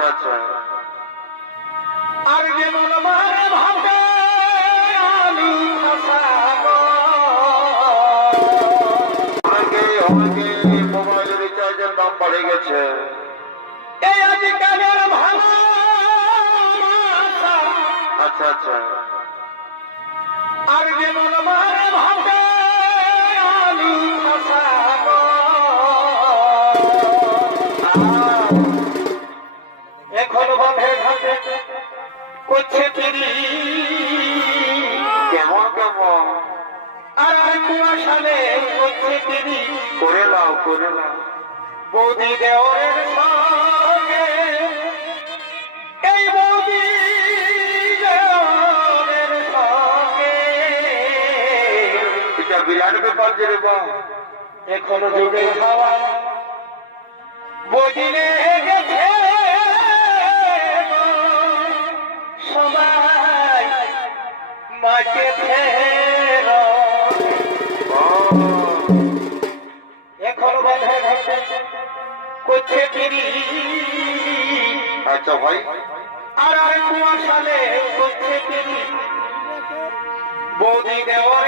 আচ্ছা আচ্ছা আর যে মন মারে ভাবে আমি ফাঁসাবো। অনেকে অনেকে মোবাইল রিচার্জের দাম বেড়ে গেছে। এই আজকালের আচ্ছা আচ্ছা। আর যে করছে পিড়ি কেমন কেমন? আর কুয়াশালে করছে পিড়ি করে নাও করে নাও। বৌদি সঙ্গে। এই এটা বিরাট ব্যাপার যে এখন যুগে হাওয়া। বদিনে আচ্ছা ভাই। আর আর কুয়াশালে করছে পিড়ি বৌদি দেওয়ারের